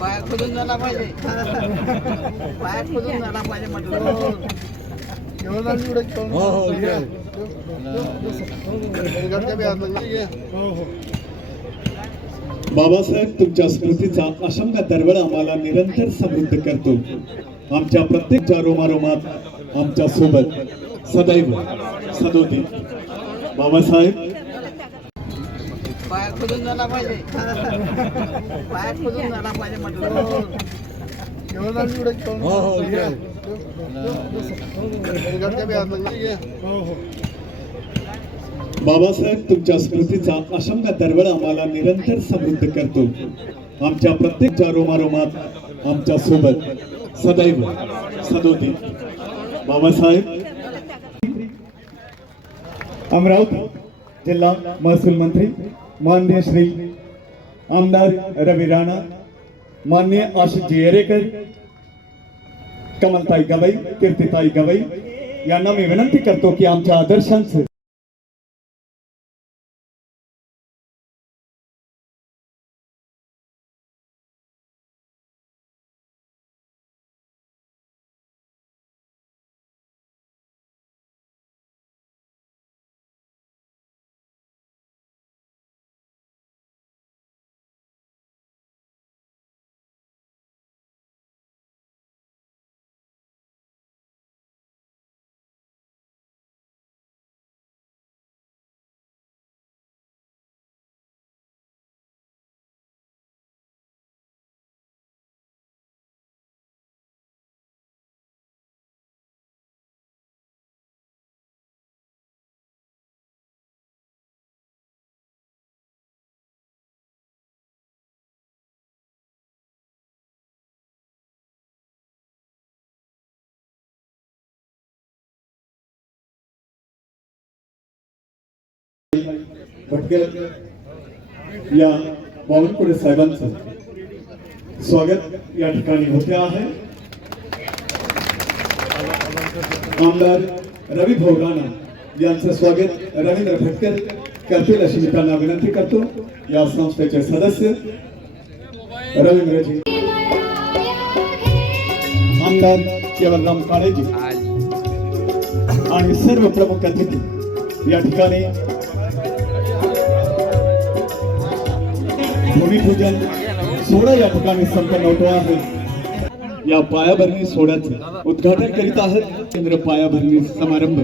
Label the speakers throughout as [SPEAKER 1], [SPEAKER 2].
[SPEAKER 1] पाया खोदून झाला पाहिजे. पाया खोदून झाला पाहिजे म्हटलं.
[SPEAKER 2] बाबासाहेब तुमच्या स्मृतीचा असंख्य दरवळ आम्हाला निरंतर समृद्ध करतो. आमच्या प्रत्येक रोमारोमात आमच्यासोबत सदैव सदोदी बाबासाहेब
[SPEAKER 1] खोदून झाला पाहिजे. पाया खोदून झाला पाहिजे म्हटलं.
[SPEAKER 2] बाबासाहेब तुमच्या स्मृतीचा असंख्य दरवळ आम्हाला निरंतर समृद्ध करतो. आमच्या प्रत्येक रोमारोमात आमच्यासोबत सदैव सदोदी बाबासाहेब. अमरावती जिल्हा महसूल मंत्री. माननीय श्री आमदार रवी राणा माननीय आशिष येरेकर कमलताई गवई कीर्तिताई गवई यांना मी विनंती करतो की आमच्या आदर्शांचे भटकर या बावनकुळे साहेबांचं स्वागत या ठिकाणी होते आहे आमदार रवी भाऊ राणा यांचं स्वागत रवींद्र भटकर करतील अशी मी त्यांना विनंती करतो. या संस्थेचे सदस्य रवींद्रजी आमदार केवलराम काळेजी. आणि सर्व प्रमुख अतिथी या ठिकाणी भूमिपूजन सोहळा या ठिकाणी संपन्न होतो आहे. या पायाभरणी सोहळ्याचे उद्घाटन करीत आहेत केंद्र पायाभरणी समारंभ.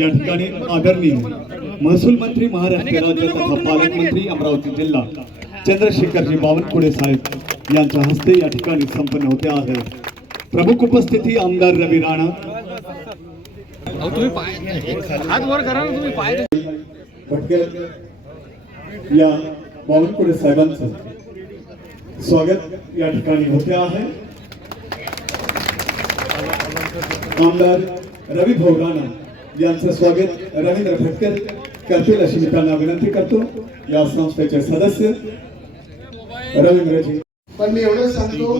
[SPEAKER 2] या ठिकाणी आदरणीय महसूल मंत्री महाराष्ट्र राज्य तथा पालकमंत्री अमरावती जिल्हा चंद्रशेखरजी बावनकुळे साहेब यांच्या हस्ते या ठिकाणी संपन्न होते आहे. प्रमुख उपस्थिती आमदार रवी राणा. या बावनकुळे साहेबांचं स्वागत या ठिकाणी होते आहे. आमदार रवी भाऊ राणा यांचं स्वागत रवींद्र भटकर करतील अशी मी त्यांना विनंती करतो. या संस्थेचे सदस्य रवींद्रजी.
[SPEAKER 3] पण मी एवढं सांगतो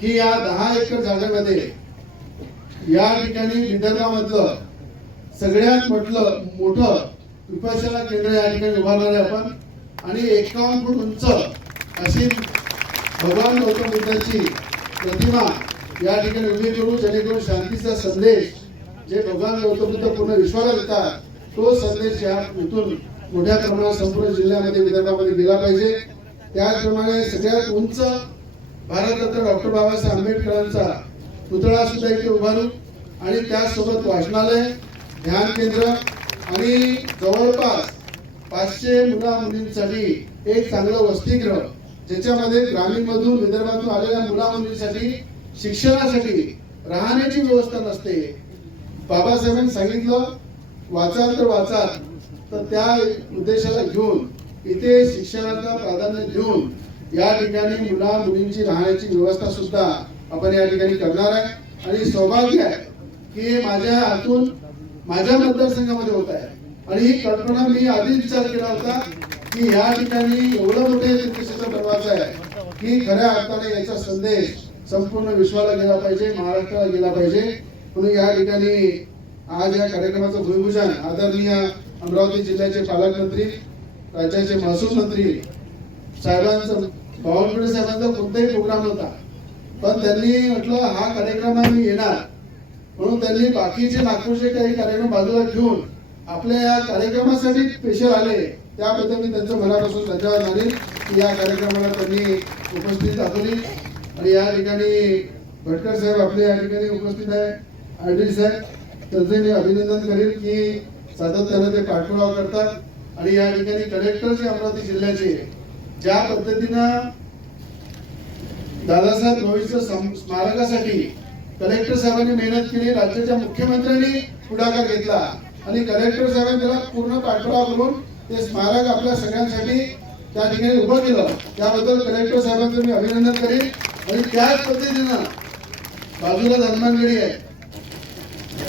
[SPEAKER 3] की या दहा एकर जागेमध्ये या ठिकाणी विदर्भामधलं सगळ्यात म्हटलं मोठं विपश्यना केंद्र या ठिकाणी उभारणार आहे आपण. आणि एकावन्न फूट उंच अशी भगवान गौतम बुद्धाची प्रतिमा या ठिकाणी उभी करू जेणेकरून शांतीचा संदेश जे भगवान गौतम बुद्ध पूर्ण विश्वाला देतात तो संदेश या इथून मोठ्या प्रमाणात संपूर्ण जिल्ह्यामध्ये विदर्भामध्ये दिला पाहिजे. त्याचप्रमाणे सगळ्यात उंच भारतरत्न डॉक्टर बाबासाहेब आंबेडकरांचा पुतळा सुद्धा इथे उभारू आणि त्याचसोबत वाचनालय ध्यान केंद्र आणि जवळपास पाचशे मुला मुलींसाठी एक चांगलं वसतिगृह ज्याच्यामध्ये ग्रामीणमधून विदर्भातून आलेल्या मुला मुलींसाठी शिक्षणासाठी राहण्याची व्यवस्था नसते. बाबासाहेबांनी सांगितलं वाचाल तर वाचाल तर त्या उद्देशाला घेऊन इथे शिक्षणाला प्राधान्य देऊन या ठिकाणी मुला मुलींची राहण्याची व्यवस्था सुद्धा आपण या ठिकाणी करणार आहे. आणि सौभाग्य आहे की माझ्या हातून माझ्या मतदारसंघामध्ये होत आहे. आणि ही कल्पना मी आधीच विचार केला होता की या ठिकाणी एवढं मोठे तीर्थक्षेत्र दरवाजा आहे की खऱ्या अर्थाने याचा संदेश संपूर्ण विश्वाला गेला पाहिजे महाराष्ट्राला गेला पाहिजे. म्हणून या ठिकाणी आज या कार्यक्रमाचं भूमिपूजन आदरणीय अमरावती जिल्ह्याचे पालकमंत्री राज्याचे महसूल मंत्री साहेबांचं बावनकुळे साहेबांचा कोणताही प्रोग्राम होता पण त्यांनी म्हटलं हा कार्यक्रम मी येणार. म्हणून त्यांनी बाकीचे नागपूरचे काही कार्यक्रम बाजूला ठेवून आपल्या या कार्यक्रमासाठी स्पेशल आले. त्याबद्दल मी त्यांचं मनापासून धन्यवाद मानेन की या कार्यक्रमाला त्यांनी उपस्थित दाखवली. आणि या ठिकाणी भटकर साहेब आपले या ठिकाणी उपस्थित आहे. आय साहेब त्यांचे मी अभिनंदन करेन की सातत्यानं ते पाठपुरावा करतात. आणि या ठिकाणी कलेक्टर जे अमरावती जिल्ह्याचे ज्या पद्धतीनं दादासाहेब भोईच्या स्मारकासाठी कलेक्टर साहेबांनी मेहनत केली राज्याच्या मुख्यमंत्र्यांनी पुढाकार घेतला. आणि कलेक्टर साहेबांनी त्याला पूर्ण पाठपुरावा करून ते स्मारक आपल्या सगळ्यांसाठी त्या ठिकाणी उभं केलं. त्याबद्दल कलेक्टर साहेबांचं मी अभिनंदन करीन. आणि त्याच पद्धतीनं बाजूला हनुमानगडी आहे.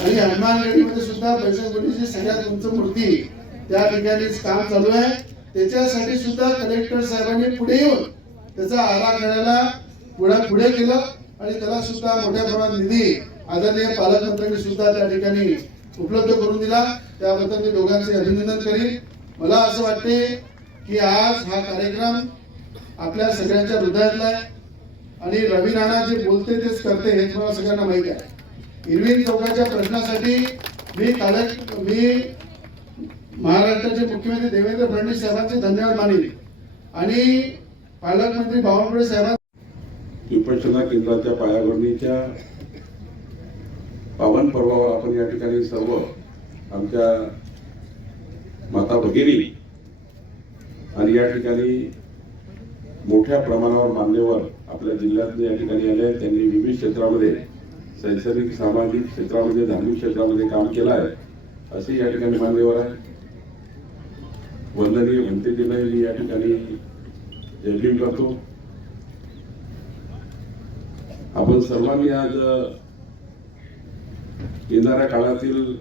[SPEAKER 3] आणि हनुमानगडीमध्ये सुद्धा बैसनगडीची सगळ्यात उंच मूर्ती त्या ठिकाणीच काम चालू आहे. त्याच्यासाठी सुद्धा कलेक्टर साहेबांनी पुढे येऊन त्याचा आराखड्याला पुढे पुढे केलं. आणि त्याला सुद्धा मोठ्या प्रमाणात निधी आदरणीय पालकमंत्र्यांनी सुद्धा त्या ठिकाणी उपलब्ध करून दिला. त्याबद्दल मी दोघांचे अभिनंदन करीन. मला असं वाटते की आज हा कार्यक्रम आपल्या सगळ्यांच्या हृदयातला आहे. आणि रवी राणा जे बोलते तेच करते हे तुम्हाला सगळ्यांना माहिती आहे. इरविन चौकाच्या प्रश्नासाठी मी काल मी महाराष्ट्राचे मुख्यमंत्री देवेंद्र फडणवीस साहेबांचे धन्यवाद मानेन. आणि पालकमंत्री बावनकुळे साहेबांचे
[SPEAKER 4] केंद्राच्या पायाभरणीच्या पावन पर्वावर आपण या ठिकाणी सर्व आमच्या माता भगिनी आणि या ठिकाणी मोठ्या प्रमाणावर मान्यवर आपल्या जिल्ह्यातले या ठिकाणी आले. आहेत. त्यांनी विविध क्षेत्रामध्ये शैक्षणिक सामाजिक क्षेत्रामध्ये धार्मिक क्षेत्रामध्ये काम केलं आहे. असे या ठिकाणी मान्यवर आहे वंदनीय म्हणतेजींना या ठिकाणी जयभीम करतो. आपण सर्वांनी आज येणाऱ्या काळातील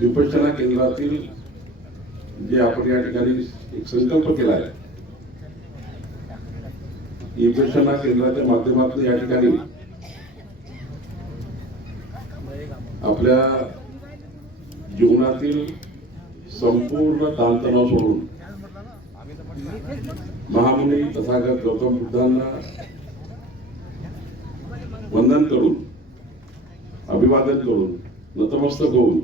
[SPEAKER 4] विपश्यना केंद्रातील जे आपण या ठिकाणी एक संकल्प केला आहे. विपश्यना केंद्राच्या माध्यमातून या ठिकाणी आपल्या जीवनातील संपूर्ण ताणतणाव सोडून महामुनी तथागत गौतम बुद्धांना वंदन करून अभिवादन करून नतमस्तक होऊन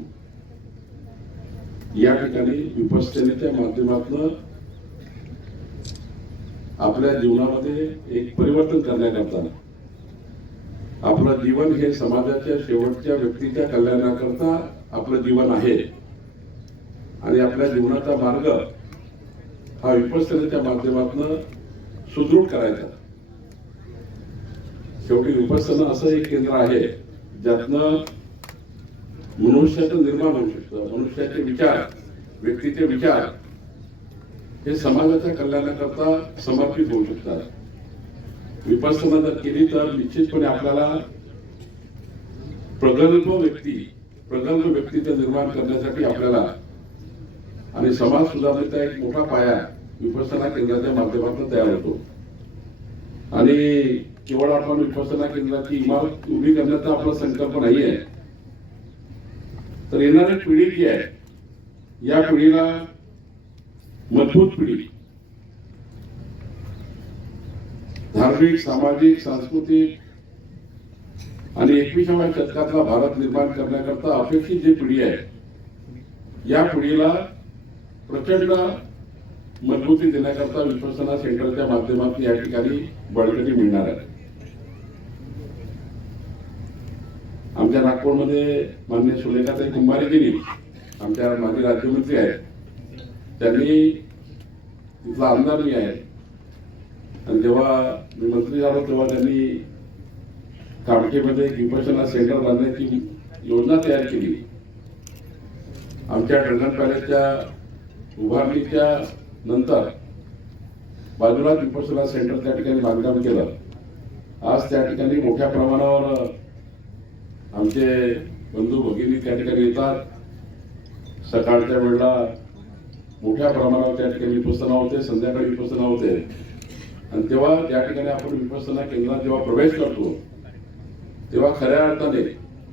[SPEAKER 4] या ठिकाणी विपश्चनेच्या माध्यमातून आपल्या जीवनामध्ये एक परिवर्तन करण्याकरता आपलं जीवन हे समाजाच्या शेवटच्या व्यक्तीच्या कल्याणाकरता आपलं जीवन आहे. आणि आपल्या जीवनाचा मार्ग हा विपश्चनेच्या माध्यमातून सुदृढ करायचा. शेवटी विपश्चन असं एक केंद्र आहे. ज्यातनं मनुष्याचं निर्माण होऊ शकतं मनुष्याचे विचार व्यक्तीचे विचार हे समाजाच्या कल्याणाकरता समर्पित होऊ शकतात. विपासना जर केली तर निश्चितपणे आपल्याला प्रगल्भ व्यक्ती प्रगल्भ व्यक्तीचं निर्माण करण्यासाठी आपल्याला आणि समाज सुधारणेचा एक मोठा पाया विपासना केंद्राच्या माध्यमातून तयार होतो. आणि केवळ आपण विश्वासना केंद्राची इमारत उभी करण्याचा आपला संकल्प नाही आहे तर येणारी पिढी जी आहे या पिढीला मजबूत पिढी धार्मिक सामाजिक सांस्कृतिक आणि एकविसाव्या शतकातला भारत निर्माण करण्याकरता अपेक्षित जी पिढी आहे या पिढीला प्रचंड मजबूती देण्याकरता विश्वसना सेंटरच्या माध्यमातून या ठिकाणी बळकटी मिळणार आहे. आमच्या नागपूरमध्ये मान्य सुलेखाताई कुंभारेगिरी आमच्या माजी राज्यमंत्री आहेत. त्यांनी तिथला आमदार मी आहे. आणि जेव्हा मी मंत्री झालो तेव्हा त्यांनी कामठीमध्ये एक सेंटर बांधण्याची योजना तयार केली. आमच्या ड्रगन पॅलेसच्या उभारणीच्या नंतर बाजूला विपसना सेंटर त्या ठिकाणी बांधकाम केलं. आज त्या ठिकाणी मोठ्या प्रमाणावर आमचे बंधू भगिनी त्या ठिकाणी येतात. सकाळच्या वेळेला मोठ्या प्रमाणावर त्या ठिकाणी विपसना होते संध्याकाळी विपसना होते. आणि तेव्हा त्या ठिकाणी आपण विपसना केंद्रात जेव्हा प्रवेश करतो तेव्हा खऱ्या अर्थाने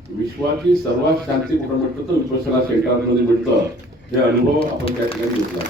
[SPEAKER 4] विश्वाची सर्वात शांती कुठं म्हटलं तर विपसना सेंटरमध्ये म्हटलं. हे अनुभव आपण त्या ठिकाणी घेतला.